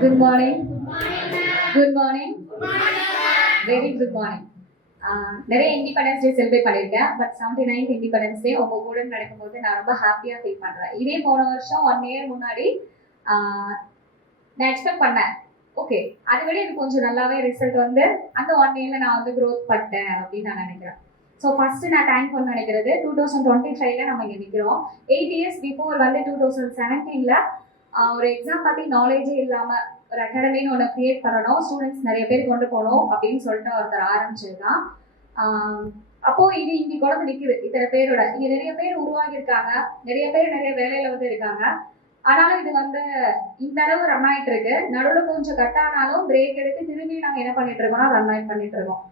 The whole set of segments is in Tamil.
Good morning. Good morning. Very good morning. நிறைய இண்டிபெண்டன்ஸ் டே செலிப்ரேட் பண்ணியிருக்கேன். பட் 79th இண்டிபெண்டன்ஸ் டே உங்க கூட நடக்கும்போது நான் ரொம்ப ஹாப்பியாக ஃபீல் பண்ணுறேன். இதே போன வருஷம் 1 year முன்னாடி நான் எக்ஸ்பெக்ட் பண்ணேன். ஓகே, அதை விட எனக்கு கொஞ்சம் நல்லாவே ரிசல்ட் வந்து அந்த 1 yearல நான் வந்து க்ரோத் பண்ணிட்டேன் அப்படின்னு நான் நினைக்கிறேன். ஸோ ஃபர்ஸ்ட் நான் தேங்க் பண்ண நினைக்கிறது 2025ல நம்ம இங்கே நிற்கிறோம். 8 years பிஃபோர் வந்து 2017ல ஒரு எக்ஸாம் பற்றி நாலேஜே இல்லாமல் ஒரு அகாடமின்னு ஒன்று க்ரியேட் பண்ணணும், ஸ்டூடெண்ட்ஸ் நிறைய பேர் கொண்டு போகணும் அப்படின்னு சொல்லிட்டு ஒருத்தர் ஆரம்பிச்சிருக்கான். அப்போது இது இங்கே கொண்டு நிற்குது இத்தனை பேரோட. இங்கே நிறைய பேர் உருவாகியிருக்காங்க, நிறைய பேர் நிறைய வேலையில் வந்து இருக்காங்க. ஆனாலும் இது வந்து இந்த அளவு ரன் ஆகிட்டு இருக்கு. நடுவில் கொஞ்சம் கட் ஆனாலும் பிரேக் எடுத்து திரும்பி நாங்கள் என்ன பண்ணிட்டு இருக்கோம்னா ரன் ஆகி பண்ணிட்டு இருக்கோம்.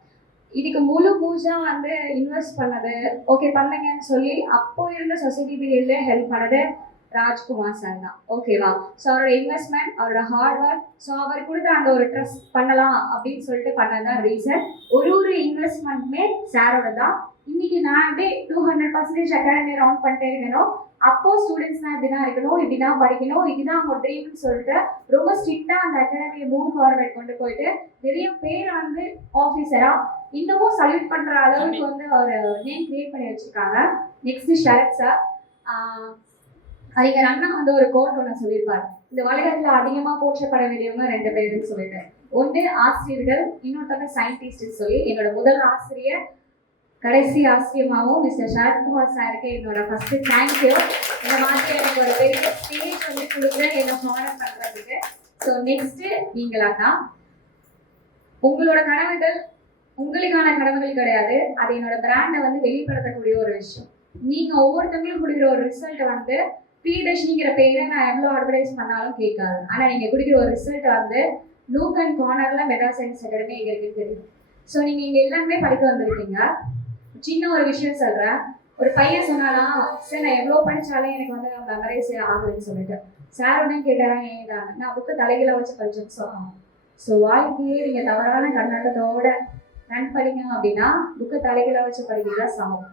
இதுக்கு முழு பூஜா வந்து இன்வெஸ்ட் பண்ணது, ஓகே பண்ணுங்கன்னு சொல்லி அப்போ இருந்த சொசைட்டி பீரியட்ல ஹெல்ப் பண்ணது ராஜ்குமார் சார் தான். ஓகேவா? ஸோ அவரோட இன்வெஸ்ட்மெண்ட், அவரோட ஹார்ட் ஒர்க், ஸோ அவர் கொடுத்த அந்த ஒரு ட்ரஸ்ட் பண்ணலாம் அப்படின்னு சொல்லிட்டு பண்ணதான் ரீசன். ஒரு இன்வெஸ்ட்மெண்ட்டுமே சாரோட தான். இன்னைக்கு நான் அப்படியே 200% அகாடமி ரவுண்ட் பண்ணிட்டே இருக்கணும். அப்போ ஸ்டூடெண்ட்ஸ்லாம் இப்படிதான் இருக்கணும், இப்படிதான் படிக்கணும், இதுதான் அவங்க ட்ரீம்னு சொல்லிட்டு ரொம்ப ஸ்ட்ரிக்டா அந்த அகாடமியை மூவ் ஃபார்வர்ட் கொண்டு போயிட்டு நிறைய பேர் வந்து ஆஃபீஸரா இன்னமும் சல்யூட் பண்ற அளவுக்கு வந்து ஒரு நேம் கிரியேட் பண்ணி வச்சிருக்காங்க. Next Sharath sir. அறிஞர் அண்ணா வந்து ஒரு கோட் ஒன்று சொல்லியிருப்பார், இந்த உலகத்துல அதிகமா போற்றப்பட வேண்டியவங்க 2 பேருன்னு சொல்லிட்டு. ஒன்று ஆசிரியர்கள், இன்னொருத்தவங்க சயின்டிஸ்ட்னு சொல்லி. என்னோட முதல் ஆசிரியர், கடைசி ஆசிரியமாகவும் மிஸ்டர் சரத்குமார் சாருக்கு என்னோட ஃபர்ஸ்ட் தேங்க்யூ. இந்த மாதிரி எனக்கு ஒரு பெரிய ஸ்டேஜ் வந்து கொடுத்து என்னை ஹானர் பண்றதுக்கு. ஸோ நெக்ஸ்ட் நீங்களா தான். உங்களோட கனவுகள் உங்களுக்கான கனவுகள் கிடையாது, அது என்னோட பிராண்டை வந்து வெளிப்படுத்தக்கூடிய ஒரு விஷயம். நீங்க ஒவ்வொருத்தவங்களும் கொடுக்குற ஒரு ரிசல்ட்டை வந்து பிரியதர்ஷினிங்கிற பேரை நான் எவ்வளோ அட்வர்டைஸ் பண்ணாலும் கேட்காது. ஆனால் நீங்கள் கொடுக்குற ஒரு ரிசல்ட் வந்து நூக் அண்ட் கார்னரில் மெகா சயின்ஸ் அகாடமி எங்கே இருக்குன்னு தெரியும். ஸோ நீங்கள் இங்கே எல்லாருமே படிக்க வந்திருக்கீங்க. சின்ன ஒரு விஷயம் சொல்கிறேன். ஒரு பையன் சொன்னாலாம், சார் நான் எவ்வளோ படித்தாலும் எனக்கு வந்து மெமரைஸே ஆகுதுன்னு சொல்லிட்டு. சார் உடனே கேட்டாரா, ஏன் நான் புக்கு தலைகீழ வச்சு படிச்சேன்னு சொல்லலாம். ஸோ வாழ்க்கையே நீங்கள் தவறான கண்ணோட்டத்தோட ரன் படிங்க அப்படின்னா புக்கு தலைகீழ வச்சு படிக்கிறதா சமம்.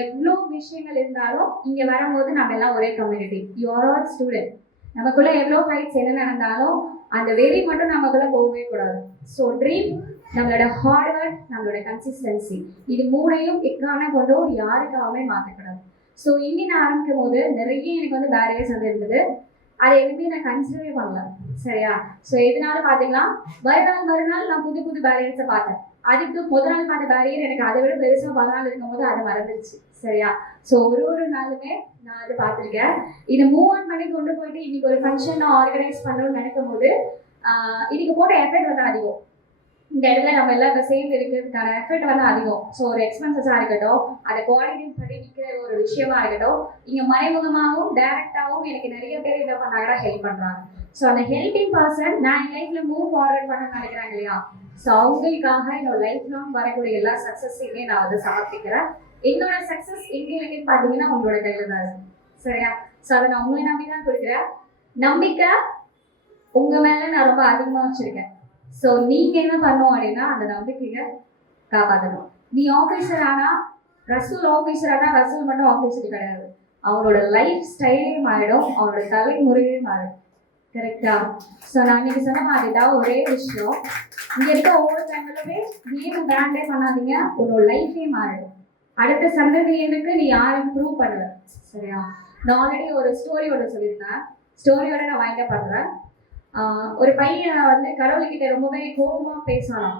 எவ்வளோ விஷயங்கள் இருந்தாலும் இங்க வரும்போது நம்ம எல்லாம் ஒரே community. You are all student. நமக்குள்ள எவ்வளோ ஃபைட்ஸ் என்ன நடந்தாலும் அந்த வெறி மட்டும் நமக்குள்ள போகவே கூடாது. ஸோ ட்ரீம், நம்மளோட ஹார்ட் ஒர்க், நம்மளோட கன்சிஸ்டன்சி, இது 3ஐயும் எக்கான கொண்டு யாருக்காகவே மாற்றக்கூடாது. ஸோ இன்னி நான் ஆரம்பிக்கும் போது நிறைய எனக்கு வந்து பேரியர்ஸ் வந்து இருந்தது. அதை எதுவுமே நான் கன்சிடரே பண்ணல. சரியா? ஸோ எதனால பார்த்தீங்கன்னா மறுநாள் நான் புது பேரியர்ஸை பார்த்தேன். அதுக்கு முதல் நாள் பார்த்த பேரியர் எனக்கு அதை விட பெருசாக 14 இருக்கும் போது அதை மறந்துடுச்சு. சரியா? ஸோ ஒரு நாளுமே நான் அதை பார்த்துருக்கேன். இதை மூவ் ஆன் பண்ணி கொண்டு போயிட்டு இன்னைக்கு ஒரு ஃபங்க்ஷன் நான் ஆர்கனைஸ் பண்ணணும்னு நினைக்கும் போது இதுக்கு போட்ட எஃபர்ட் வந்து அதிகம். இந்த இடத்துல நம்ம எல்லாம் இப்போ சேர்ந்து இருக்கிறதுக்கான எஃபர்ட் வந்து அதிகம். ஸோ ஒரு எக்ஸ்பென்சஸாக இருக்கட்டும், அதை குவாலிட்டி படி நிற்கிற ஒரு விஷயமா இருக்கட்டும், இங்கே மறைமுகமாகவும் டைரக்டாகவும் எனக்கு நிறைய பேர் என்ன பண்ணாங்கன்னா ஹெல்ப் பண்ணுறாங்க. ஸோ அந்த ஹெல்பிங் பர்சன் நான் என் லைஃப்பில் மூவ் ஃபார்வர்ட் பண்ணணும்னு நினைக்கிறாங்க இல்லையா? ஸோ அவங்களுக்காக என்னோட லைஃப் லாங் வரக்கூடிய எல்லா சக்ஸஸையுமே நான் வந்து சமர்ப்பிக்கிறேன். என்னோட சக்ஸஸ் எங்கே இருக்குன்னு பார்த்தீங்கன்னா உங்களோட கையில் தான் இருக்கு. சரியா? ஸோ அதை நான் உங்களை நம்பி தான் கொடுக்குறேன். நம்பிக்கை உங்கள் மேலே நான் ரொம்ப அதிகமாக வச்சுருக்கேன். ஸோ நீங்கள் என்ன பண்ணணும் அப்படின்னா அந்த நம்பிக்கையை காப்பாற்றணும். நீ ஆஃபீஸர் ஆனால் ரசூல் மட்டும் ஆஃபீஸர் கிடையாது. அவனோட லைஃப் ஸ்டைலே மாறிடும், அவனோட தலைமுறையே மாறிடும். கரெக்டா? ஸோ நான் இன்னைக்கு சொன்ன மாதிரி தான் ஒரே விஷயம். இங்கே இருக்க ஒவ்வொரு டைம்லுமே நீயும் பிராண்டே பண்ணாதீங்க, உன்னோட லைஃபே மாறிடும். அடுத்த சந்ததியினருக்கு நீ யாரும் ப்ரூவ் பண்ணல. சரியா? நான் ஆல்ரெடி ஒரு ஸ்டோரியோட சொல்லியிருந்தேன். ஸ்டோரியோட நான் வாங்க பண்ணுறேன். ஒரு பையன் வந்து கடவுள்கிட்ட ரொம்பவே கோபமாக பேசலாம்.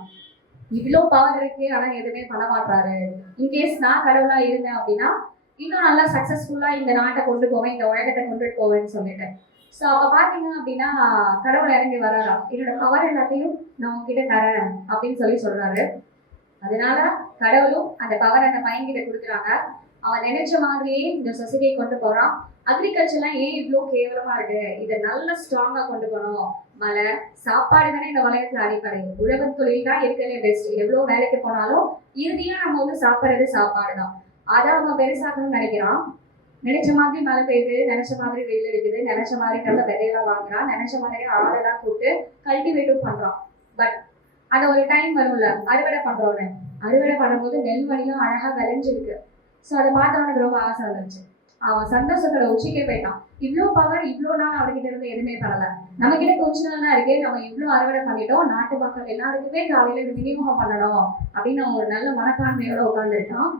இவ்வளோ பவர் இருக்கு ஆனால் எதுவுமே பண்ண மாட்டாரு. இன்கேஸ் நான் கடவுளாக இருந்தேன் அப்படின்னா இன்னும் நல்லா சக்ஸஸ்ஃபுல்லாக இந்த நாட்டை கொண்டு போவேன், இந்த உலகத்தை கொண்டுட்டு போவேன்னு சொல்லிட்டு. ஸோ அப்போ பார்த்தீங்க அப்படின்னா கடவுள் இறங்கி வராராம். என்னோட பவர் எல்லாத்தையும் நான் உங்ககிட்ட தரேன் அப்படின்னு சொல்லி சொல்றாரு. அதனால கடவுளும் அந்த பவர் அந்த பையன்கிட்ட கொடுக்குறாங்க. அவன் நினைச்ச மாதிரியே இந்த சொசைட்டியை கொண்டு போறான். அக்ரிகல்ச்சர்லாம் ஏன் இவ்வளோ கேவலமா இருக்கு, இதை நல்ல ஸ்ட்ராங்கா கொண்டு போகணும். மழை சாப்பாடு தானே இந்த உலகத்துல அடிப்படை. உழவு தொழில் தான் இருக்கிறதே பெஸ்ட். எவ்வளோ வேலைக்கு போனாலும் இறுதியா நம்ம வந்து சாப்பிட்றது சாப்பாடு தான். அதை அவன் பெருசாக்கணும்னு நினைக்கிறான். நினைச்ச மாதிரி மழை பெய்யுது, நினைச்ச மாதிரி வெயில் அடிக்குது, நினைச்ச மாதிரி நல்ல விதையெல்லாம் வாங்குறான், நினைச்ச மாதிரி ஆளெல்லாம் கூப்பிட்டு கல்டிவேட்டும் பண்றான். பட் அந்த ஒரு டைம் வரும்ல, அறுவடை பண்றோன்னு. அறுவடை பண்ணும்போது நெல்மணியும் அழகா விளைஞ்சிருக்கு. ஸோ அதை பார்த்தவனுக்கு ரொம்ப ஆசை வந்துருச்சு. அவன் சந்தோஷத்துல உச்சிக்கே போயிட்டான். இவ்வளோ பவர் இவ்வளோ நாள் அவர்கிட்ட இருந்து எதுவுமே பண்ணல. நம்ம கிட்ட கொஞ்ச நாள் தான் இருக்கு, நம்ம இவ்வளோ அறுவடை பண்ணிட்டோம், நாட்டு மக்கள் எல்லாருக்குமே காலையில இது விநியோகம் பண்ணணும் அப்படின்னு அவன் ஒரு நல்ல மனப்பான்மையோட உட்காந்துருக்கான்.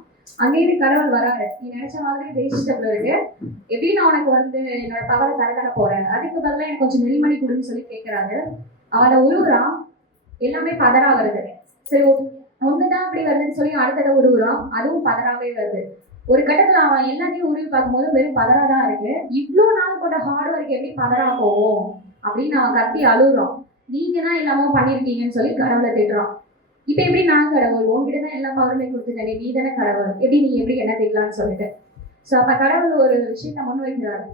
அங்கேயிருந்து கடவுள் வராரு, நீ நினைச்ச மாதிரி ஜெயிச்சிட்டப்ல இருக்கு, எப்படி நான் உனக்கு வந்து என்னோட பவரை தர போறேன், அதுக்கு பதிலாக எனக்கு கொஞ்சம் நெல்மணி கொடுன்னு சொல்லி கேட்கிறாரு. அவனை உருவுறான், எல்லாமே பதறா வருது. சரி ஒண்ணுதான் அப்படி வருதுன்னு சொல்லி அடுத்ததை உருவுறான், அதுவும் பதறாவே வருது. ஒரு கட்டத்துல அவன் எல்லாத்தையும் உருவி பார்க்கும்போது வெறும் பதறாதான் இருக்கு. இவ்வளோ நாள் போட்ட ஹார்ட் ஒர்க் எப்படி பதறா போவோம் அப்படின்னு அவன் கத்தி அழுகுறான். நீங்க தான் எல்லாமே பண்ணிருக்கீங்கன்னு சொல்லி கடவுளை திட்டுறான். இப்ப எப்படி நான் கடவுள், உன்கிட்ட தான் எல்லா பவருமே கொடுத்துட்டேன், நீ தானே கடவுள், எப்படி நீ எப்படி என்ன திட்டலான்னு சொல்லிட்டு. ஸோ அப்ப கடவுள் ஒரு விஷயத்த முன் வைக்கிறாரு.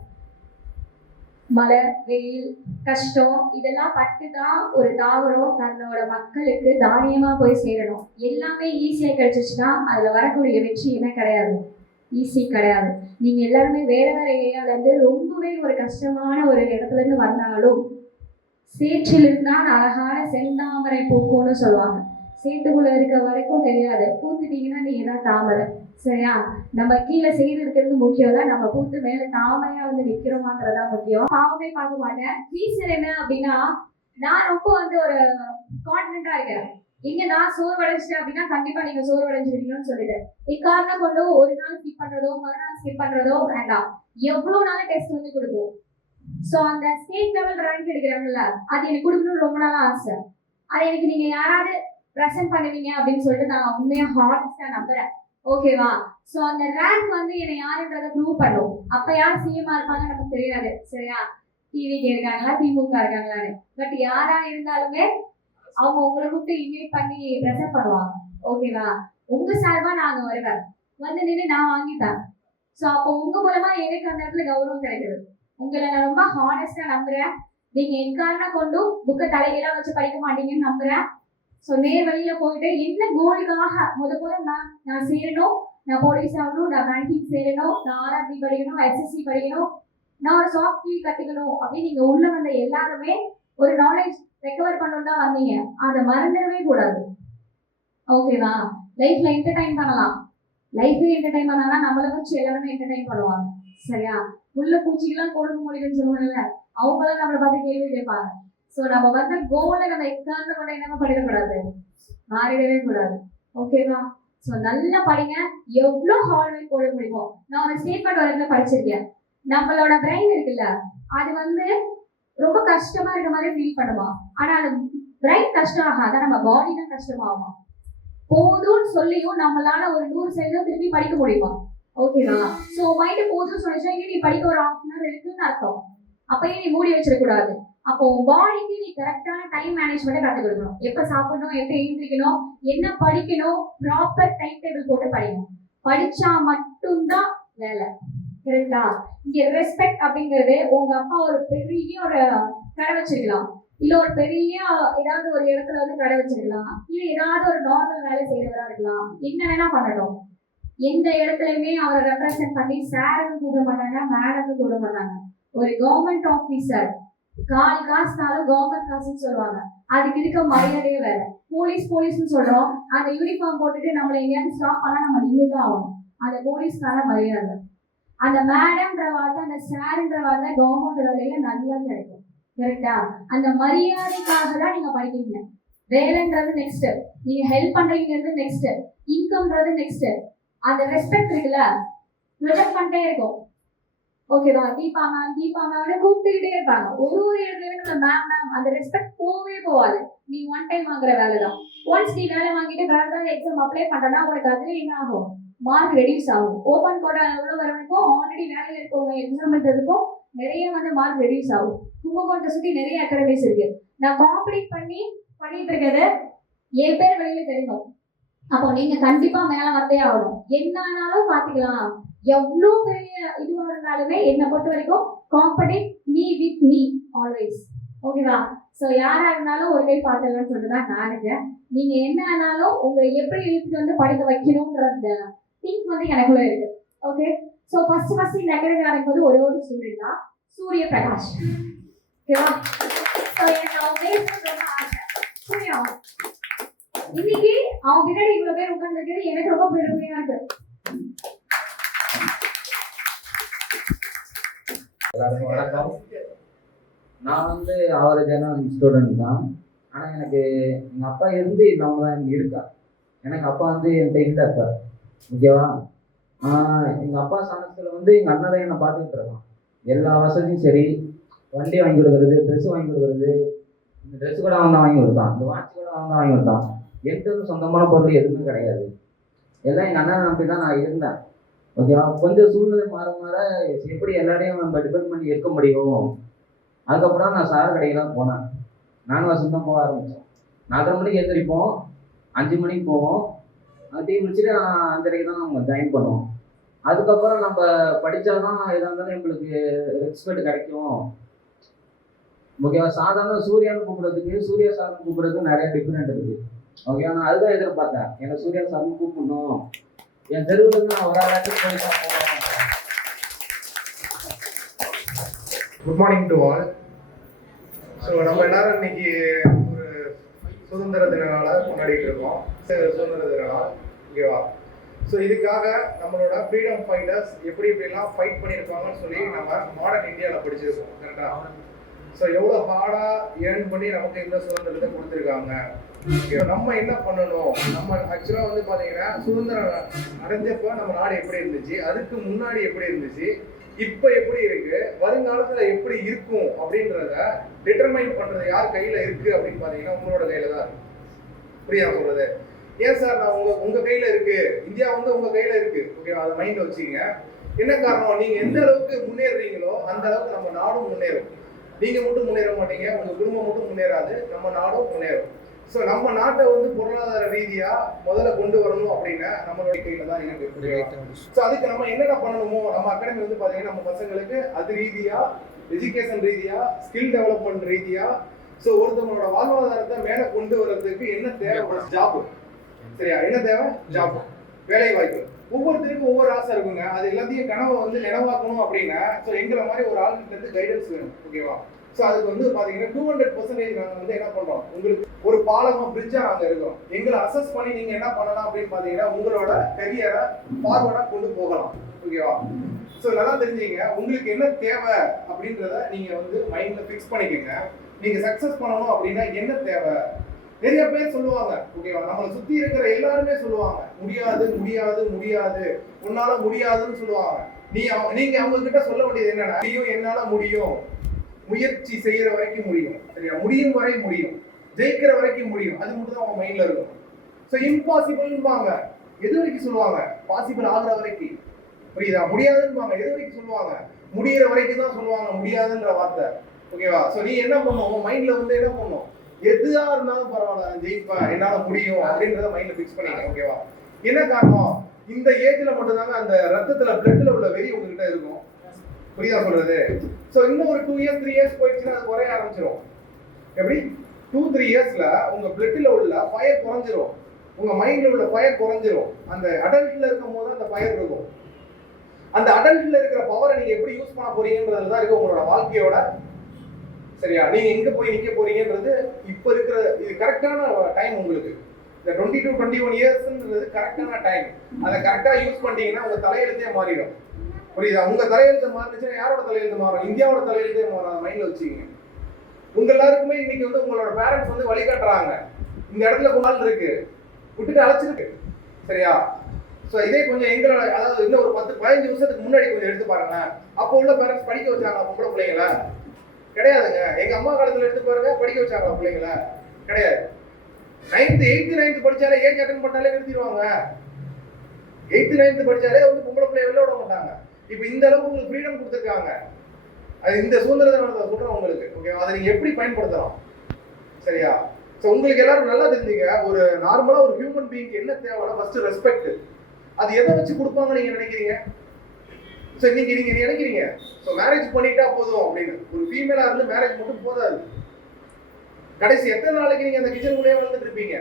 மழை, வெயில், கஷ்டம் இதெல்லாம் பட்டுதான் ஒரு தாவரம் தன்னோட மக்களுக்கு தானியமா போய் சேரணும். எல்லாமே ஈஸியா கிடைச்சிச்சுன்னா அதுல வரக்கூடிய வெற்றி என்ன கிடையாது, ஈஸி கிடையாது. நீங்க எல்லாருமே வேற வேற ஏரியால இருந்து ரொம்பவே ஒரு கஷ்டமான ஒரு இடத்துல இருந்து வந்தாலும் சேற்றிலிருந்தான் அழகான செந்தாமரை பூக்கும்னு சொல்லுவாங்க. சேத்துக்குள்ள இருக்க வரைக்கும் தெரியாது, பூத்துட்டீங்கன்னா நீங்க தான் தாமரை. சரியா? நம்ம கீழே செய்து இருக்கிறது முக்கியம் இல்ல, நம்ம பூத்து மேல தாமரையா வந்து நிக்கிறோமான்றதா முக்கியம். பாவமே பார்க்க மாட்டேன். ரீசன் என்ன அப்படின்னா, நான் ரொம்ப வந்து ஒரு கான்பிடண்டா இருக்கேன். இங்க நான் சோர்வடைஞ்சிட்டேன் அப்படின்னா கண்டிப்பா நீங்க சோர்வடைஞ்சிருக்கீங்கன்னு சொல்லிட்டு இக்காரணம் கொண்டு ஒரு நாள் ஸ்கிப் பண்றதோ மறுநாள் ஸ்கிப் பண்றதோ வேண்டாம். எவ்வளவு நாள் டெஸ்ட் வந்து கொடுக்கும். சோ அந்த ஸ்டேட் லெவல் ரேங்க் எடுக்கிறாங்கல்ல, அது எனக்கு கொடுக்கணும்னு ரொம்ப நாளா ஆசை. அது எனக்கு நீங்க யாராவது ப்ரெசென்ட் பண்ணுவீங்க அப்படின்னு சொல்லிட்டு நான் உண்மையா ஹானஸ்டா நம்புறேன். ஓகேவா? சோ அந்த ரேங்க் வந்து என்னை யாருன்றதை ப்ரூவ் பண்ணும். அப்ப யார் சிஎம்மா இருப்பாங்க நமக்கு தெரியாது. சரியா? டிவிக்கு இருக்காங்களா, திமுக இருக்காங்களான்னு. பட் யாரா இருந்தாலுமே அவங்க உங்களை கூப்பிட்டு இன்வைட் பண்ணி ப்ரெசென்ட் பண்ணுவாங்க. ஓகேவா? உங்க சார்பா நாங்க வருவேன், வந்து நின்று நான் வாங்கிப்பேன். சோ அப்போ உங்க மூலமா எனக்கு அந்த இடத்துல கௌரவம் கிடைக்குது. உங்களை நான் ரொம்ப ஹானஸ்டா நம்புறேன். நீங்க எக்காரணம் கொண்டும் புக்கை தலைகீழா வச்சு படிக்க மாட்டீங்கன்னு நம்புறேன். ஸோ நேர் வழியில போயிட்டு என்ன கோலுக்காக முதல்ல நான் சேரணும், நான் போலீஸ் ஆகணும், நான் பேங்கிங் சேரணும், நான் ஆர்ஆர்பி படிக்கணும், எஸ்எஸ்சி படிக்கணும், நான் ஒரு சாஃப்ட் ஸ்கில் கத்துக்கணும் அப்படின்னு நீங்க உள்ள வந்த எல்லாருமே ஒரு நாலேஜ் ரெக்கவர் பண்ணணும் தான் வந்தீங்க. அதை மறந்துடவே கூடாது. ஓகேவா? லைஃப்ல என்டர்டைன் பண்ணலாம், லைஃபே என்டர்டைன் பண்ணலாம், நம்மளை வச்சு எல்லாருமே என்டர்டைன் பண்ணுவாங்க. சரியா? உள்ள பூச்சிக்கெல்லாம் கொடுக்க முடியும்னு சொல்லுவாங்கல்ல, அவங்களாம் நம்மளை பார்த்து கேள்வி கேட்பாங்க. ஸோ நம்ம வந்து கோலை நம்ம எக்காரணம் கொண்டு என்னமா பண்ணிடக்கூடாது, மாறிடவே கூடாது. ஓகேவா? ஸோ நல்லா படிங்க, எவ்வளோ ஹார்ட் ஒர்க் போட முடியுமோ. நான் ஒரு ஸ்டேட்மெண்ட் ஒரு இடத்துல படிச்சிருக்கேன். நம்மளோட பிரெயின் இருக்குல்ல, அது வந்து ரொம்ப கஷ்டமா இருக்க மாதிரி ஃபீல் பண்ணுமா, ஆனா அது பிரெயின் கஷ்டம் ஆகாத நம்ம பாடி தான் கஷ்டமாகுமா. போதும்னு சொல்லியும் நம்மளால ஒரு 100% திருப்பி படிக்க முடியுமா? ஓகேவா? ஸோ மைண்டு போதும்னு சொல்லிச்சா இங்கே நீ படிக்க ஒரு 1/2 hour இருக்குன்னு அர்த்தம். அப்பயே நீ மூடி வச்சிடக்கூடாது. அப்போ பாடிக்கு நீ கரெக்டான டைம் மேனேஜ்மெண்ட் கற்றுக் கொடுக்கணும். எப்ப சாப்பிடணும், எப்ப எழுந்திரிக்கணும், என்ன படிக்கணும், ப்ராப்பர் டைம் டேபிள் போட்டு படிக்கணும். படிச்சா மட்டும்தான் வேலை. கரெக்டா? இங்க ரெஸ்பெக்ட் அப்படிங்கிறது உங்க அப்பா ஒரு பெரிய ஒரு கடை வச்சிருக்கலாம், இல்ல ஒரு பெரிய ஏதாவது ஒரு இடத்துல வந்து கடை வச்சிருக்கலாம், இல்ல ஏதாவது ஒரு நார்மல் வேலை செய்யறவரா இருக்கலாம், என்ன வேணா பண்ணட்டும். எந்த இடத்துலயுமே அவரை ரெப்ரசென்ட் பண்ணி சார்னு கூப்பிட மாட்டாங்க, மேடம்னு கூப்பிட மாட்டாங்க. ஒரு கவர்மெண்ட் ஆபீசர் கால் காசுனாலும் கவர்மெண்ட் காசுன்னு சொல்லுவாங்க. அதுக்கு இருக்க மரியாதையே வேற. போலீஸ்னு சொல்றோம், அந்த யூனிஃபார்ம் போட்டுட்டு நம்மளை எங்கேயாவது ஸ்டாப் பண்ணா நம்ம நின்றுதான் ஆகணும். அந்த போலீஸ்க்கான மரியாதை. அந்த மேடம்ன்ற வார்த்தை, அந்த சார்ன்ற வார்த்தை கவர்மெண்ட் வேலையில நல்லா கிடைக்கும். கரெக்டா? அந்த மரியாதைக்காக தான் நீங்க படிக்கிறீங்க. வேலைன்றது நெக்ஸ்ட், நீங்க ஹெல்ப் பண்றீங்கிறது நெக்ஸ்ட், இன்கம்ன்றது நெக்ஸ்ட். அந்த ரெஸ்பெக்ட் இருக்குல்ல, ப்ரொஜெக்ட் பண்ணிட்டே இருக்கும். ஓகேவா? தீபா மேம் கூப்பிட்டுக்கிட்டே இருப்பாங்க. ஒரு இடத்துலயுமே நம்ம மேம் அந்த ரெஸ்பெக்ட் போகவே போகாது. நீ ஒன் டைம் வாங்குற வேலை தான். ஒன்ஸ் நீ வேலை வாங்கிட்டு வேற ஏதாவது எக்ஸாம் அப்ளை பண்றனா உனக்கு அதுல என்ன ஆகும், மார்க் ரெடியூஸ் ஆகும். ஓபன் கோட்டா எவ்வளவு வரவனுக்கும் ஆல்ரெடி வேலையில இருக்கவங்க எக்ஸாம் எழுதுறதுக்கும் நிறைய வந்து மார்க் ரெடியூஸ் ஆகும். கும்பகோணத்தை சுற்றி நிறைய அகாடமிஸ் இருக்கு. நான் காம்படிட் பண்ணி பண்ணிட்டு இருக்கிறது என் பேர் வெளியில தெரியணும். அப்போ நீங்க கண்டிப்பா மேல வந்தே ஆகணும். என்ன ஆனாலும் பாத்துக்கலாம், எவ்வளவு பெரிய இதுவா இருந்தாலுமே என்னை பொறுத்த வரைக்கும் compete me with me always. ஓகேவா? ஸோ யாரா இருந்தாலும் ஒரு கை பார்த்துடலாம்னு சொல்லிட்டு தான் நான் இருக்கேன். நீங்க என்ன ஆனாலும் உங்களை எப்படி இழுத்துட்டு வந்து படிக்க வைக்கணும்ன்ற அந்த திங்க் வந்து எனக்குள்ள இருக்கு. ஓகே? ஸோ ஃபர்ஸ்ட் இந்த அகாடமி ஆரம்பிக்கும் ஒரே ஒரு ஸ்டூடெண்ட் தான், சூரிய பிரகாஷ். ஓகேவா? ஸோ எனக்கு அவங்க பேசணும்னு ரொம்ப ஆசை. சூர்யா இன்னைக்கு அவங்க பின்னாடி இவ்வளவு பேர் உட்கார்ந்துருக்கிறது எனக்கு ரொம்ப பெருமையா இருக்கு. எல்லாருக்கும் வணக்கம். நான் வந்து ஆவரேஜான ஸ்டூடெண்ட் தான். ஆனால் எனக்கு எங்கள் அப்பா இருந்து நம்ம தான் எனக்கு இருக்கா. எனக்கு அப்பா வந்து என்கிட்ட இல்லை இப்போ. ஓகேவா? எங்கள் அப்பா சமயத்தில் வந்து எங்கள் அண்ணன் தான் என்னை பார்த்துக்கிட்டு இருக்கான். எல்லா வசதியும் சரி, வண்டி வாங்கி கொடுக்குறது, ட்ரெஸ் வாங்கி கொடுக்குறது, இந்த ட்ரெஸ் கூட அவன் தான் வாங்கி கொடுத்தான், இந்த வாட்ச் கூட அவன் தான் வாங்கி கொடுத்தான். என்கிட்ட சொந்தமான பொருள் எதுவுமே கிடையாது. எல்லாம் எங்கள் அண்ணன் நம்பி தான் நான் இருந்தேன். ஓகேவா? கொஞ்சம் சூழ்நிலை மாற மாற எப்படி எல்லாரையும் நம்ம டிபெண்ட் பண்ணி இருக்க முடியும். அதுக்கப்புறம் நான் சார் கடைக்கெல்லாம் போனேன். நானும் வசம் தான் போக ஆரம்பித்தோம். 4:30 மணிக்கு எழுந்திரிப்போம், 5 மணிக்கு போவோம். டீ முடிச்சுட்டு 5:30 தான் நம்ம ஜாயின் பண்ணுவோம். அதுக்கப்புறம் நம்ம படித்தாதான் எதாக இருந்தாலும் நம்மளுக்கு ரெஸ்பெக்ட் கிடைக்கும். ஓகேவா? சாதாரண சூர்யான்னு கூப்பிடுறதுக்கு சூர்யா சார்னு கூப்பிடுறதுக்கு நிறைய டிஃப்ரெண்ட் இருக்குது. ஓகேவா? நான் அதுதான் எதிர்பார்த்தேன். எனக்கு சூர்யா சார்னு கூப்பிடணும், என் தெருவில் நான் ஒரு ஆளாச்சும் போய் தான் போகணும். Good morning to all. So நம்ம எல்லாரும் இன்னைக்கு ஒரு சுதந்திர தின நாளை கொண்டாடிட்டு இருக்கோம். சுதந்திர தின நாள், ஓகேவா? ஸோ இதுக்காக நம்மளோட ஃப்ரீடம் ஃபைட்டர்ஸ் எப்படி எப்படிலாம் ஃபைட் பண்ணியிருப்பாங்கன்னு சொல்லி நம்ம மாடர்ன் இந்தியாவில் படிச்சிருக்கோம். கரெக்டாக? ஸோ எவ்வளோ ஹார்டாக ஏர்ன் பண்ணி நமக்கு இந்த சுதந்திரத்தை கொடுத்துருக்காங்க. நம்ம என்ன பண்ணணும்? நம்ம ஆக்சுவலாக வந்து பார்த்தீங்கன்னா சுதந்திரம் அடைஞ்சப்போ நம்ம நாடு எப்படி இருந்துச்சு, அதுக்கு முன்னாடி எப்படி இருந்துச்சு, இப்போ எப்படி இருக்கு, வருங்காலத்துல எப்படி இருக்கும் அப்படின்றத டிட்டர்மைன் பண்றது யார் கையில இருக்கு அப்படின்னு பாத்தீங்கன்னா உங்களோட கையில தான் இருக்கு. புரியா சொல்றது? ஏன் சார் நான் உங்க கையில இருக்கு, இந்தியா வந்து உங்க கையில இருக்கு, ஓகே? அதை மைண்ட் வச்சுங்க. என்ன காரணம்? நீங்க எந்த அளவுக்கு முன்னேறீங்களோ அந்த அளவுக்கு நம்ம நாடும் முன்னேறும். நீங்க மட்டும் முன்னேற மாட்டீங்க, உங்க குடும்பம் மட்டும் முன்னேறாது, நம்ம நாடும் முன்னேறும். ஸோ நம்ம நாட்டை வந்து பொருளாதார ரீதியா முதல்ல கொண்டு வரணும் அப்படின்னா நம்மளோட கையில தான் இருக்கு. ஸோ அதுக்கு நம்ம என்னென்ன பண்ணணுமோ நம்ம அகாடமி வந்து பாத்தீங்கன்னா நம்ம பசங்களுக்கு அது ரீதியா, எஜுகேஷன் ரீதியா, ஸ்கில் டெவலப்மெண்ட் ரீதியா, ஸோ ஒருத்தவங்களோட வாழ்வாதாரத்தை மேல கொண்டு வர்றதுக்கு என்ன தேவை? ஜாப். சரியா? என்ன தேவை? ஜாப், வேலை வாய்ப்பு. ஒவ்வொருத்தருக்கும் ஒவ்வொரு ஆசை இருக்குங்க. அது எல்லாத்தையும் கனவை வந்து நினைவாக்கணும் அப்படின்னா ஸோ எங்களை மாதிரி ஒரு ஆள்கிட்ட இருந்து கைடன்ஸ் வேணும். ஓகேவா? ஸோ அதுக்கு வந்து பார்த்தீங்கன்னா 200% நாங்கள் வந்து என்ன பண்ணுறோம், உங்களுக்கு ஒரு பாலமாக பிரிட்ஜாக நாங்கள் இருக்கிறோம். எங்களை அசஸ் பண்ணி நீங்கள் என்ன பண்ணலாம் அப்படின்னு பார்த்தீங்கன்னா உங்களோட கரியரை ஃபார்வர்டாக கொண்டு போகலாம். ஓகேவா? ஸோ நல்லா தெரிஞ்சுங்க, உங்களுக்கு என்ன தேவை அப்படின்றத நீங்கள் வந்து மைண்டில் ஃபிக்ஸ் பண்ணிக்கோங்க. நீங்கள் சக்ஸஸ் பண்ணணும் அப்படின்னா என்ன தேவை? நிறைய பேர் சொல்லுவாங்க, ஓகேவா? நம்மளை சுற்றி இருக்கிற எல்லாருமே சொல்லுவாங்க முடியாது முடியாது முடியாது, உன்னால முடியாதுன்னு சொல்லுவாங்க. நீங்க அவங்க கிட்ட சொல்ல வேண்டியது என்னன்னா, முடியும், என்னால முடியும், முயற்சி செய்யற வரைக்கும் முடியும். சரியா? முடியும் வரை முடியும், ஜெயிக்கிற வரைக்கும் முடியும். அது மட்டும் தான் அவங்க மைண்ட்ல இருக்கும். ஸோ இம்பாசிபிள்வாங்க எது வரைக்கும் சொல்லுவாங்க? பாசிபிள் ஆகுற வரைக்கும். புரியுதா? முடியாதுன்னு எது வரைக்கும் சொல்லுவாங்க? முடிகிற வரைக்கும் தான் சொல்லுவாங்க முடியாதுன்ற வார்த்தை. ஓகேவா? ஸோ நீ என்ன பண்ணுவோம், மைண்ட்ல வந்து என்ன பண்ணும், எதுவா இருந்தாலும் பரவாயில்ல, ஜெயிப்பேன், என்னால முடியும் அப்படின்றத மைண்ட்ல ஃபிக்ஸ் பண்ணிக்க. ஓகேவா? என்ன காரணம்? இந்த ஏஜ்ல மட்டும் தாங்க அந்த ரத்தத்துல பிளட்ல உள்ள வெறி உங்ககிட்ட இருக்கும். புரியுதா சொல்றது? ஸோ இன்னும் ஒரு 2 years 3 years போயிடுச்சுன்னா அது குறைய ஆரம்பிச்சிடும். எப்படி? 2-3 yearsல உங்க பிளட்ல உள்ள ஃபயர் குறைஞ்சிரும், உங்க மைண்ட்ல உள்ள ஃபயர் குறைஞ்சிரும். அந்த அடல்ட்ல இருக்கும் போது அந்த ஃபயர் இருக்கும். அந்த அடல்ட்ல இருக்கிற பவரை நீங்க எப்படி யூஸ் பண்ண போறீங்கன்றதுல தான் இருக்கு உங்களோட வாழ்க்கையோட. சரியா? நீங்க எங்க போய் நிக்க போறீங்கன்றது இப்ப இருக்கிற இது கரெக்டான டைம் உங்களுக்கு. இந்த 20 to 21 yearsன்றது கரெக்டான டைம். அதை கரெக்டா யூஸ் பண்ணிட்டீங்கன்னா உங்க தலையெழுத்தே மாறிடும். புரியுதா? உங்க தலையெழுத்து மாறிச்சுன்னா யாரோட தலையெழுத்து மாறும்? இந்தியாவோட தலையெழுத்தே மாறும். மைண்ட்ல வச்சுக்கீங்க. உங்க எல்லாருக்குமே இன்னைக்கு வந்து உங்களோட பேரண்ட்ஸ் வந்து வழிகாட்டுறாங்க, இந்த இடத்துல கொண்டாந்து இருக்கு, விட்டுட்டு அழைச்சிருக்கு. சரியா? ஸோ இதே கொஞ்சம் எங்களோட, அதாவது இன்னும் ஒரு 10-15 வருஷத்துக்கு முன்னாடி கொஞ்சம் எடுத்து பாருங்க. அப்போ உள்ள பேரண்ட்ஸ் படிக்க வச்சாங்க பொம்பளை பிள்ளைங்கள? கிடையாதுங்க. எங்க அம்மா காலத்துல எடுத்து பாருங்க, படிக்க வச்சாங்களா பிள்ளைங்கள? கிடையாது. 8th 9th படிச்சாலே ஏஜ் அட்டன் பண்ணாலே நிறுத்திடுவாங்க. 8th 9th படிச்சாலே வந்து பொம்பளை பிள்ளைய வெளில விட மாட்டாங்க. இப்போ இந்த அளவுக்கு உங்களுக்கு ஃப்ரீடம் கொடுத்துருக்காங்க. அது இந்த சுதந்திர தினத்தை சொல்றேன் உங்களுக்கு. ஓகே? அதை நீங்க எப்படி பயன்படுத்தலாம்? சரியா? ஸோ உங்களுக்கு எல்லாரும் நல்லா தெரிஞ்சுங்க, ஒரு நார்மலா ஒரு ஹியூமன் பீயிங்க்கு என்ன தேவைன்னா ஃபர்ஸ்ட் ரெஸ்பெக்ட். அது எதை வச்சு கொடுப்பாங்க நீங்க நினைக்கிறீங்க? ஸோ இன்னைக்கு நீங்க நினைக்கிறீங்க ஸோ மேரேஜ் பண்ணிட்டா போதும் அப்படின்னு. ஒரு ஃபீமேலா இருந்து மேரேஜ் மட்டும் போதாது. கடைசி எத்தனை நாளைக்கு நீங்க அந்த கிச்சனுக்குள்ளேயே வளர்ந்துட்டு இருப்பீங்க?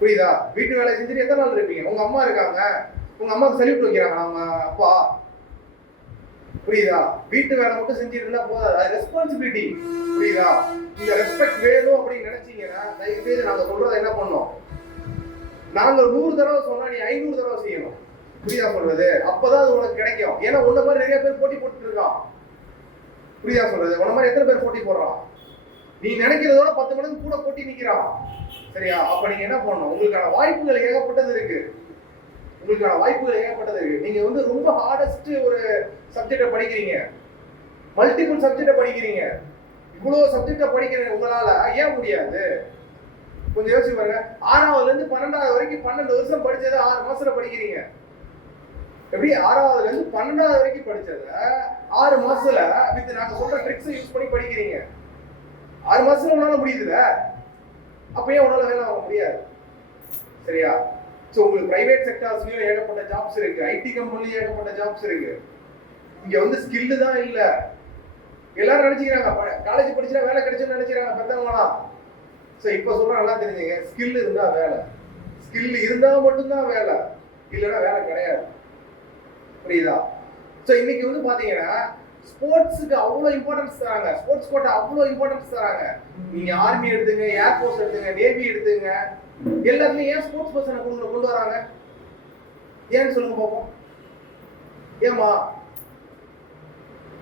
புரியுதா? வீட்டு வேலை செஞ்சுட்டு எத்தனை நாள் இருப்பீங்க? உங்க அம்மா இருக்காங்க, உங்க அம்மாவுக்கு சல்யூட் வைக்கிறாங்க அவங்க அப்பா. புரியுதா? வீட்டு வேலை மட்டும் செஞ்சுட்டு இருந்தா போதாது, அது ரெஸ்பான்சிபிலிட்டி. புரியுதா? இந்த ரெஸ்பெக்ட் வேணும் அப்படின்னு நினைச்சீங்கன்னா தயவு செய்து நாங்க சொல்றதை என்ன பண்ணோம், நாங்க 100 தடவை சொன்னா நீ 500 தடவை செய்யணும். புரியுதா சொல்றது? அப்பதான் அது உனக்கு கிடைக்கும். ஏன்னா உன்ன மாதிரி நிறைய பேர் போட்டி போட்டு இருக்கான். புரியுதா சொல்றது? உன மாதிரி எத்தனை பேர் போட்டி போடுறான்? நீ நினைக்கிறதோட 10 மடங்கு கூட போட்டி நிக்கிறான். சரியா? அப்ப நீங்க என்ன பண்ணணும்? உங்களுக்கான வாய்ப்புகள் ஏகப்பட்டது இருக்கு. நீங்க வந்து ரொம்ப ஹார்டஸ்ட் ஒரு சப்ஜெக்ட படிக்கிறீங்க, மல்டிபிள் சப்ஜெக்ட படிக்கிறீங்க. இவ்வளவு சப்ஜெக்ட படிக்கிறீங்க, உங்களால ஏன் முடியாது? கொஞ்சம் யோசிச்சு பாருங்க. 6ஆவதுல இருந்து 12ஆவது வரைக்கும் 12 வருஷம் படிச்சதை 6 மாசத்துல படிக்கிறீங்க. எப்படி 6ஆவதுல இருந்து 12ஆவது வரைக்கும் படிச்சதை 6 மாசத்துல வித் நாங்க சொல்ற ட்ரிக்ஸ் யூஸ் பண்ணி படிக்கிறீங்க. 6 மாசத்துல உன்னால முடியுதுல, அப்ப ஏன் உன்னால வேலை வாங்க முடியாது? சரியா? சோ உங்களுக்கு பிரைவேட் செக்டார்ஸ்லயும் ஏகப்பட்ட ஜாப்ஸ் இருக்கு, ஐடி கம்பெனிலயும் ஏகப்பட்ட ஜாப்ஸ் இருக்கு. இங்க வந்து ஸ்கில் தான் இல்ல. எல்லாரும் நினைச்சுக்கிறாங்க காலேஜ் படிச்சா வேலை கிடைச்சுன்னு நினைச்சுக்கிறாங்க பெத்தவங்களாம். சோ இப்ப சொல்ற நல்லா தெரிஞ்சுங்க, ஸ்கில் இருந்தா வேலை, ஸ்கில் இருந்தா மட்டும்தான் வேலை, இல்லைன்னா வேலை கிடையாது. புரியுதா? சோ இன்னைக்கு வந்து பாத்தீங்கன்னா ஸ்போர்ட்ஸுக்கு அவ்வளவு இம்பார்ட்டன்ஸ் தராங்க, ஸ்போர்ட்ஸ் கோட்டா அவ்வளவு இம்பார்ட்டன்ஸ் தராங்க. நீங்க ஆர்மி எடுத்துங்க, ஏர்போர்ஸ் எடுத்துங்க, நேவி எடுத்துங்க, எல்லாத்துலயும் ஏன் ஸ்போர்ட்ஸ் பர்சனை கொண்டு வராங்க? ஏன்னு சொல்லுங்க பாப்போம். ஏமா?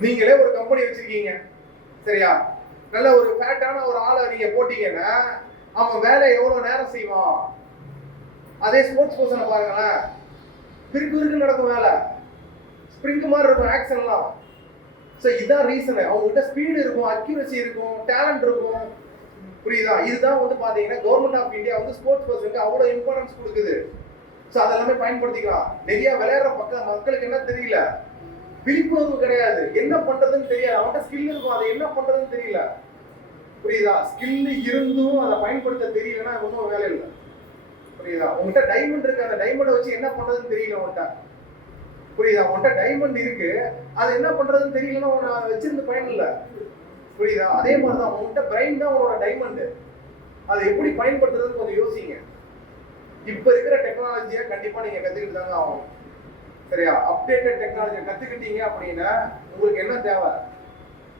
நீங்களே ஒரு கம்பெனி வச்சிருக்கீங்க, சரியா? நல்ல ஒரு ஃபேட்டான ஒரு ஆளை நீங்க போட்டீங்கன்னா அவன் வேலை எவ்வளவு நேரம் செய்வான்? அதே ஸ்போர்ட்ஸ் பர்சனை பாருங்களேன், பிரிக்கு நடக்கும் வேலை, ஸ்ப்ரிங் மாதிரி இருக்கும் ஆக்ஷன்லாம். ஸோ இதுதான் ரீசன். அவங்ககிட்ட ஸ்பீடு இருக்கும், அக்யூரசி இருக்கும், டேலண்ட் இருக்கும். புரியுதா? இதுதான் வந்து பாத்தீங்கன்னா கவர்மெண்ட் ஆஃப் இந்தியா வந்து ஸ்போர்ட்ஸ் பர்சனுக்கு அவ்வளவு இம்பார்ட்டன்ஸ் கொடுக்குது. ஸோ அதெல்லாமே பயன்படுத்திக்கலாம். நிறைய விளையாடுற மக்களுக்கு என்ன தெரியல, விழிப்புணர்வு கிடையாது, என்ன பண்றதுன்னு தெரியாது. அவன்கிட்ட ஸ்கில் இருக்கும், அதை என்ன பண்றதுன்னு தெரியல. புரியுதா? ஸ்கில் இருந்தும் அதை பயன்படுத்த தெரியலன்னா ஒன்றும் வேலை இல்லை. புரியுதா? உங்ககிட்ட டைமண்ட் இருக்கு, அந்த டைமண்டை வச்சு என்ன பண்றதுன்னு தெரியல உன்கிட்ட. புரியுதா? உன்கிட்ட டைமண்ட் இருக்கு, அது என்ன பண்றதுன்னு தெரியலன்னா உன்னை வச்சிருந்து பயன் இல்லை. புரியுதா? அதே மாதிரிதான் உங்ககிட்ட பிரைன் தான் உங்களோட டைமண்ட், அதை எப்படி பயன்படுத்துறதுன்னு கொஞ்சம் யோசிங்க. இப்ப இருக்கிற டெக்னாலஜியை கண்டிப்பா நீங்க கத்துக்கிட்டு தாங்க ஆகணும். சரியா? அப்டேட்டட் டெக்னாலஜியை கத்துக்கிட்டீங்க அப்படின்னா உங்களுக்கு என்ன தேவை?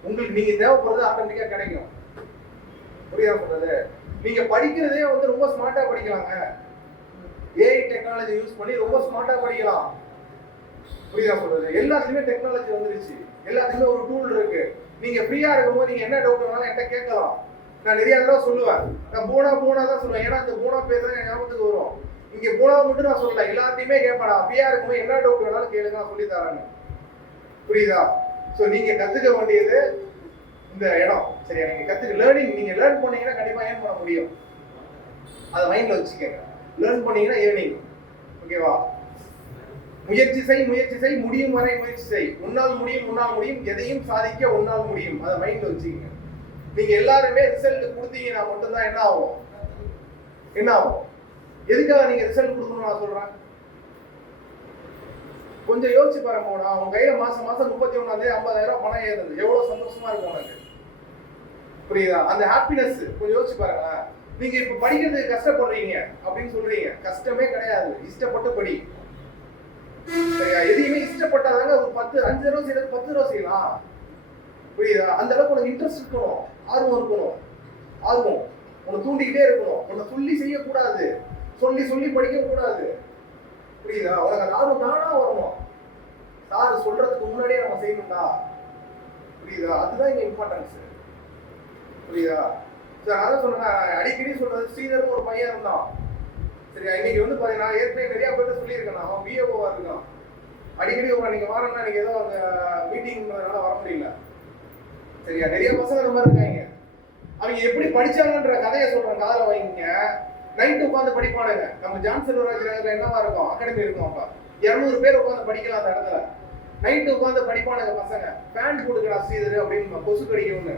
உங்களுக்கு நீங்க தேவைப்படுறது ஆட்டோமேட்டிக்கா கிடைக்கும். புரியுதா சொல்றது? நீங்க படிக்கிறதே வந்து ரொம்ப ஸ்மார்ட்டா படிக்கலாங்க. ஏஐ டெக்னாலஜி யூஸ் பண்ணி ரொம்ப ஸ்மார்ட்டா படிக்கலாம். புரியுதா சொல்றது? எல்லாத்துலயுமே டெக்னாலஜி வந்துருச்சு, எல்லாத்துலயுமே ஒரு டூல் இருக்கு. நீங்க ஃப்ரீயா இருக்கும்போது நீங்க என்ன டவுட் வேணாலும் என்கிட்ட கேட்கலாம். நான் நிறைய தடவை சொல்லுவேன், நான் போனா தான் சொல்லுவேன். ஏன்னா இந்த போனா பேர் தான் என் ஞாபகத்துக்கு வரும். இங்க போனா மட்டும் நான் சொல்லல, எல்லாத்தையுமே கேட்பேன். ஃப்ரீயா இருக்கும்போது என்ன டவுட் வேணாலும் கேளுங்க, நான் சொல்லி தரேன். புரியுதா? ஸோ நீங்க கத்துக்க வேண்டியது இந்த இடம். சரியா? நீங்க லேர்னிங், நீங்க லேர்ன் பண்ணீங்கன்னா கண்டிப்பா ஏர்ன் பண்ண முடியும். அதை மைண்ட்ல வச்சுக்கோங்க. லேர்ன் பண்ணீங்கன்னா ஏர்னிங். ஓகேவா? முயற்சி செய், முடியும் வரை முயற்சி செய். உன்னால் முடியும், எதையும் சாதிக்க உன்னால் முடியும். அதை மைண்ட்ல வச்சுக்கோங்க. நீங்க எல்லாருமே ரிசல்ட் கொடுத்தீங்கன்னா மட்டும்தான் என்ன ஆகும்? எதுக்காக நீங்க ரிசல்ட் கொடுக்கணும்னு நான் சொல்றேன்? கொஞ்சம் யோசிச்சு பாருங்க. உங்க கையில மாசம் 31ஆம் தேதி 50,000 பணம் ஏறுது, எவ்வளவு சந்தோஷமா இருக்கும் உனக்கு? புரியுதா? அந்த ஹாப்பினஸ் கொஞ்சம் யோசிச்சு பாருங்க. நீங்க இப்ப படிக்கிறதுக்கு கஷ்டப்படுறீங்க அப்படின்னு சொல்றீங்க, கஷ்டமே கிடையாது, இஷ்டப்பட்டு படி. சரியா? எதையுமே இஷ்டப்பட்டாதாங்க ஒரு 5 தடவை செய்யறது 10 தடவை செய்யலாம். புரியுதா? அந்த அளவுக்கு உனக்கு இன்ட்ரெஸ்ட் இருக்கணும், ஆர்வம் இருக்கணும். ஆர்வம் உன்னை தூண்டிக்கிட்டே இருக்கணும். உன்னை சொல்லி செய்யக்கூடாது, சொல்லி படிக்க கூடாது. புரியுதா? உனக்கு அந்த ஆர்வம் தானா வரணும். சார் சொல்றதுக்கு முன்னாடியே நம்ம செய்யணும்டா. புரியுதா? அதுதான் இங்க இம்பார்ட்டன்ஸ். புரியுதா? சார் அதான் சொன்னா அடிக்கடி சொல்றது, ஸ்ரீதர்னு ஒரு பையன் இருந்தான். சரியா? இன்னைக்கு வந்து பாத்தீங்கன்னா ஏற்கனவே நிறைய பேர்ட்ட சொல்லியிருக்கேன், அவன் பிஏஓவா இருக்கான். அடிக்கடி நீங்க வரணும்னா நீங்க ஏதோ அந்த மீட்டிங்னால வர முடியல. சரியா? நிறைய பசங்க அந்த மாதிரி இருக்காங்க. அவங்க எப்படி படிச்சாங்கன்ற கதையை சொல்றேன், காதல வைங்க. நைட்டு உட்காந்து படிப்பானுங்க. நம்ம ஜான் செல்வராஜ் நகர்ல என்னவா இருக்கும், அகாடமி இருக்கும். அப்ப 200 பேர் உட்காந்து படிக்கலாம் அந்த இடத்துல. நைட்டு உட்காந்து படிப்பானுங்க பசங்க. ஃபேன் போட்டுக்கடா ஸ்ரீதர் அப்படின்னு, கொசு கடிக்கும்னு.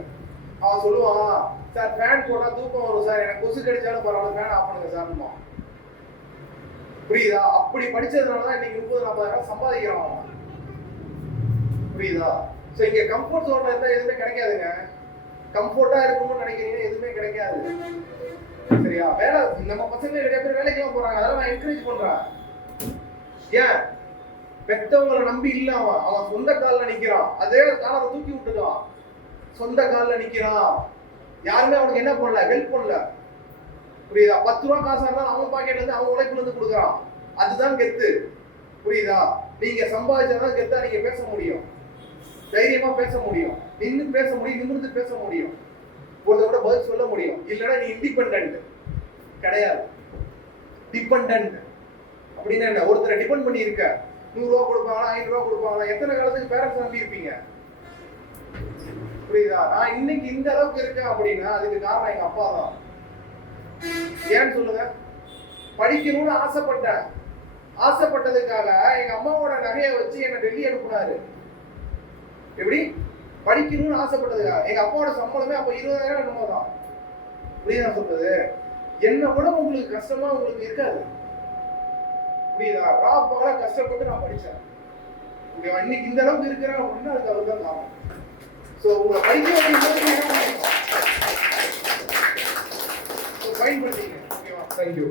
அவன் சொல்லுவான், சார் ஃபேன் போட்டா தூக்கம் வரும் சார், எனக்கு கொசு கடிச்சாலும் பரவாயில்ல, ஃபேன் ஆஃப் பண்ணுங்க சார்மா. புரியுதா? அப்படி படிச்சதுனாலதான் இன்னைக்கு 30-40,000 சம்பாதிக்கிறான். புரியுதா? சோ இங்க கம்ஃபர்ட் ஜோன்ல இருந்தா எதுவுமே கிடைக்காதுங்க. கம்ஃபர்ட்டா இருக்கணும்னு நினைக்கிறீங்க, எதுவுமே கிடைக்காது. சரியா? வேலை நம்ம பசங்க நிறைய பேர் வேலைக்கெல்லாம் போறாங்க, அதெல்லாம் நான் என்கரேஜ் பண்றேன். ஏன்? பெத்தவங்களை நம்பி இல்ல, அவன் சொந்த காலில் நிக்கிறான். அதே காலை தூக்கி விட்டுட்டான், சொந்த காலில் நிக்கிறான். யாருமே அவனுக்கு என்ன பண்ணல, ஹெல்ப் பண்ணல. புரியுதா? 10 ரூபா காசா இருந்தாலும் அவன் பாக்கெட்ல இருந்து அவன் உழைப்புல இருந்து கொடுக்குறான். அதுதான் கெத்து. புரியுதா? நீங்க சம்பாதிச்சாதான் கெத்தா நீங்க பேச முடியும். தைரியமா பேச முடியும், நின்று பேச முடியும், நிமிர்ந்து பேச முடியும், ஒருத்தரோட பதில் சொல்ல முடியும். இல்லைன்னா நீ இண்டிபெண்டன்ட் கிடையாது, டிபெண்டன்ட். அப்படின்னா என்ன? ஒருத்தரை டிபெண்ட் பண்ணி இருக்க, 100 ரூபா கொடுப்பாங்களா, 500 ரூபா கொடுப்பாங்களா, எத்தனை காலத்துக்கு பேரண்ட்ஸ் நம்பி இருப்பீங்க? புரியுதா? நான் இன்னைக்கு இந்த அளவுக்கு இருக்கேன் அப்படின்னா அதுக்கு காரணம் எங்க அப்பா தான். ஏன்னு சொல்லுங்க? படிக்கணும்னு ஆசைப்பட்டேன், ஆசைப்பட்டதுக்காக எங்க அம்மாவோட நகையை வச்சு என்ன டெல்லி அனுப்புனாரு. எப்படி? படிக்கணும்னு ஆசைப்பட்டதுக்காக. எங்க அப்பாவோட சம்பளமே அப்ப 20,000 என்னமோ தான். புரியுதா சொல்றது? என்ன கூட உங்களுக்கு கஷ்டமா உங்களுக்கு இருக்காது. புரியுதா? ராப்பால கஷ்டப்பட்டு நான் படிச்சேன். ஓகேவா? இன்னைக்கு இந்த அளவுக்கு இருக்கிறேன் அப்படின்னா அதுக்கு அவர் தான் காரணம். ஸோ உங்களை படிக்க வேண்டிய என்ன பண்ணிருக்கோம்? பயன்படுத்திங்க. ஓகேவா? தேங்க்யூ.